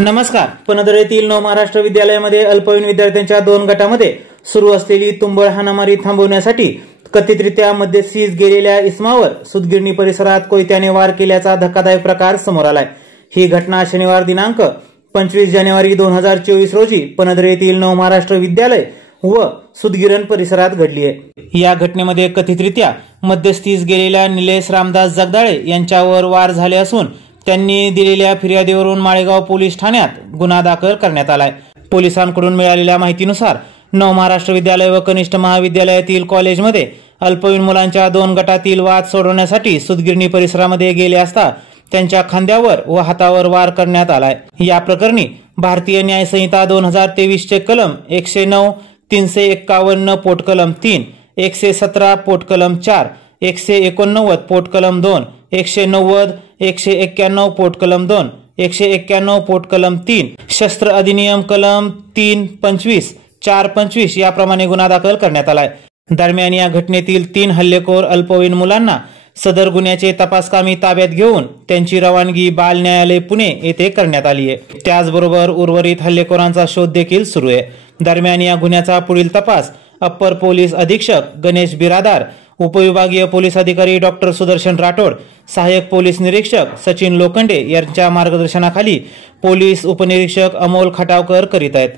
नमस्कार. पनधर येथील नव महाराष्ट्र विद्यालयामध्ये अल्पवयीन विद्यार्थ्यांच्या 2 गटामध्ये सुरू असलेली तुंबळ हाणामारी थांबवण्यासाठी कथितरित्या मध्यस्थीस गेलेल्या इसमावर सुतगिरणी परिसरात कोयत्याने वार केल्याचा धक्कादायक प्रकार समोर आलाय. ही घटना शनिवार दिनांक 25 जानेवारी 2024 रोजी पनधर येथील नव महाराष्ट्र विद्यालय व सुतगिरण परिसरात घडली आहे. या घटनेमध्ये कथितरित्या मध्यस्थीस गेलेल्या निलेश रामदास जगदाळे यांच्यावर वार झाले असून त्यांनी दिलेल्या फिर्यादीवरून माळेगाव पोलीस ठाण्यात गुन्हा दाखल करण्यात आलाय. पोलिसांकडून मिळालेल्या माहितीनुसार नव महाराष्ट्र विद्यालय व कनिष्ठ महाविद्यालयातील कॉलेजमध्ये अल्पवयीन मुलांच्या 2 गटातील वाद सोडवण्यासाठी सुतगिरणी परिसरामध्ये गेले असता त्यांच्या खांद्यावर व हातावर वार करण्यात आलाय. या प्रकरणी भारतीय न्याय संहिता 2023 चे कलम 109, 351 पोटकलम 3, 117 पोटकलम 4, 189 पोटकलम 2, 190, 191 पोटकलम 2, 191 पोटकलम 3, शस्त्र अधिनियम कलम 325, 425 याप्रमाणे गुन्हा दाखल करण्यात आलाय. दरम्यान या घटनेतील 3 हल्लेखोर अल्पवयीन मुलांना सदर गुन्ह्याचे तपासकामी ताब्यात घेऊन त्यांची रवानगी बाल न्यायालय पुणे येथे करण्यात आली आहे. त्याचबरोबर उर्वरित हल्लेखोरांचा शोध देखील सुरू आहे. दरम्यान या गुन्ह्याचा पुढील तपास अप्पर पोलीस अधीक्षक गणेश बिरादार, उपविभागीय पोलीस अधिकारी डॉक्टर सुदर्शन राठोड, सहाय्यक पोलीस निरीक्षक सचिन लोखंडे यांच्या मार्गदर्शनाखाली पोलीस उपनिरीक्षक अमोल खटावकर करीत आहेत.